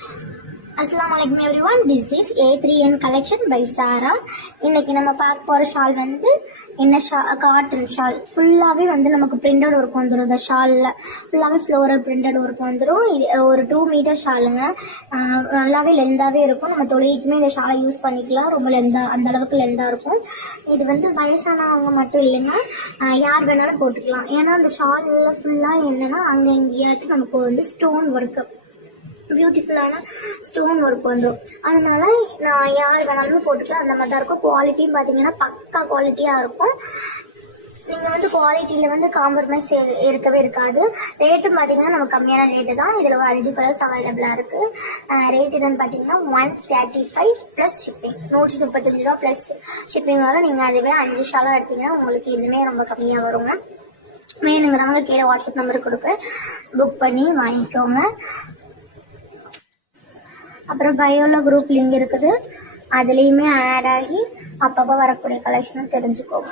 Assalamu alaikum everyone, this is A3N collection by Sara. இன்னைக்கு நம்ம பார்க்க போற ஷால் வந்து என்ன காட்டன் ஷால். ஃபுல்லாவே வந்து நமக்கு பிரிண்டட் ஒர்க் வந்துடும். இந்த ஷால்ல ஃபுல்லாவே ஃப்ளோரல் பிரிண்டட் ஒர்க் வந்துடும். இது ஒரு 2 மீட்டர் ஷாலுங்க. நல்லாவே லென்த்தாவே இருக்கும். நம்ம தொழிலுக்குமே இந்த ஷாலை யூஸ் பண்ணிக்கலாம். ரொம்ப லென்த்தா, அந்த அளவுக்கு லென்த்தா இருக்கும். இது வந்து வயசானவங்க மட்டும் இல்லைங்க, யார் வேணாலும் போட்டுக்கலாம். ஏன்னா அந்த ஷால்ல ஃபுல்லா என்னன்னா அங்க எங்கேயாச்சும் நமக்கு வந்து ஸ்டோன் ஒர்க், பியூட்டிஃபுல்லான ஸ்டோன் ஒர்க் வந்துடும். அதனால நான் யார் வேணாலுமே போட்டுக்கலாம். அந்த மாதிரி தான் இருக்கும். குவாலிட்டியும் பார்த்தீங்கன்னா பக்கா குவாலிட்டியாக இருக்கும். நீங்கள் வந்து குவாலிட்டியில் வந்து காம்ப்ரமைஸ் இருக்கவே இருக்காது. ரேட்டும் பார்த்தீங்கன்னா நம்ம கம்மியான ரேட்டு தான். இதில் 5 கலர்ஸ் அவைலபிளாக இருக்குது. ரேட் என்னன்னு பார்த்தீங்கன்னா 135 ப்ளஸ் ஷிப்பிங், 135 ரூபா ப்ளஸ் ஷிப்பிங் வரும். நீங்கள் அதுவே 5 ஷாலாக எடுத்தீங்கன்னா உங்களுக்கு இன்னுமே ரொம்ப கம்மியாக வருங்க. வேணுங்கிறவங்க கீழே வாட்ஸ்அப் நம்பர் கொடுக்குறேன், புக் பண்ணி வாங்கிக்கோங்க. அப்புறம் பயோல குரூப் லிங்க் இருக்குது, அதுலேயுமே ஆட் ஆகி அப்பப்போ வரக்கூடிய கலெக்ஷனும் தெரிஞ்சுக்கோங்க.